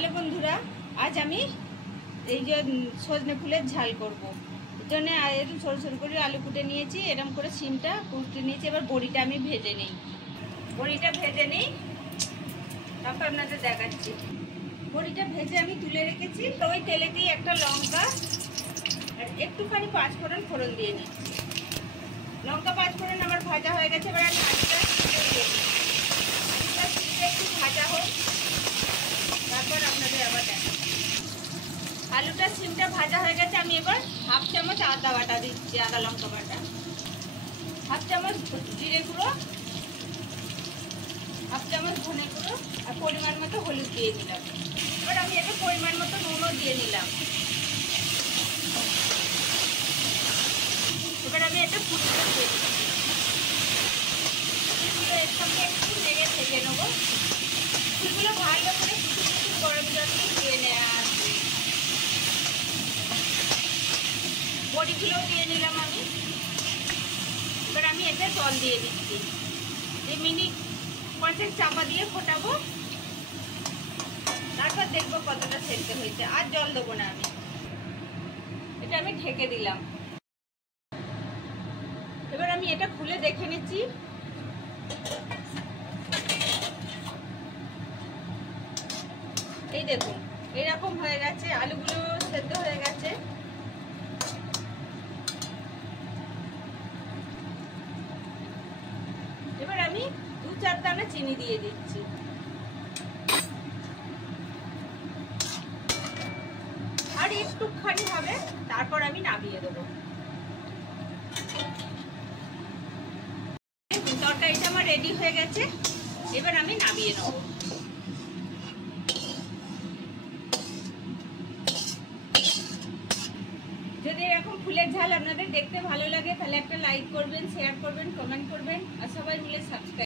Hello বন্ধুরা, আজ আমি এই যে সজনে ফুলের ঝাল করব। এর জন্য এরকম ছোটো ছোটো করে আলু কুটে নিয়েছি, এরকম করে সিমটা কুটে নিয়েছি। এবার বড়িটা আমি ভেজে নিই। বড়িটা ভেজে নিই, তারপর আপনাদের দেখাচ্ছি। বড়িটা ভেজে আমি তুলে রেখেছি। তো ওই তেলে দিয়ে একটা লঙ্কা আর একটুখানি পাঁচফোড়ন ফোড়ন দিয়ে নিচ্ছি। লঙ্কা পাঁচফোড়ন আমার ভাজা হয়ে গেছে। এবার আমি আলুটা দিয়ে দিই। আলুটা একটু ভাজা হোক, তারপর আপনাদের আবার দেখা। আলুটা সিমটা ভাজা হয়ে গেছে। আমি এবার হাফ চামচ আদা বাটা দিচ্ছি, আদা লঙ্কা বাটা, হাফ চামচ জিরে গুঁড়ো, হাফ চামচ ধনে গুঁড়ো আর পরিমাণ মতো হলুদ দিয়ে দিলাম। এবার আমি এতে পরিমাণ মতো নুনও দিয়ে নিলাম। এবার আমি এটা ফুলগুলো দিয়ে দিচ্ছি। ফুলগুলো এর সঙ্গে একটু নেড়ে ভেজে নেবো। ফুলগুলো ভালো করে কিছু গরম জল দিয়ে ধুয়ে নেওয়া আছে। বড়িগুলোও দিয়ে নিলাম আমি। এবার আমি এতে জল দিয়ে দিচ্ছি। এই মিনিট 5 চাপা দিয়ে ফোটাবো, তারপর দেখবো কতটা সেদ্ধ হয়েছে। আর জল দেবো না আমি। এটা আমি ঢেকে দিলাম। এবার আমি এটা খুলে দেখে নিচ্ছি। এই দেখুন, এরকম হয়ে গেছে, আলুগুলো সেদ্ধ হয়ে গেছে। এবার আমি 2-4 দানা চিনি দিয়ে দিচ্ছি। আর একটুখানি হবে, তারপর আমি নামিয়ে দেবো। তরকারিটা আমার রেডি হয়ে গেছে। এবার আমি নামিয়ে নেব। যদি এরকম ফুলের ঝাল আপনাদের দেখতে ভালো লাগে, তাহলে একটা লাইক করবেন, শেয়ার করবেন, কমেন্ট করবেন আর সবাই মিলে সাবস্ক্রাইব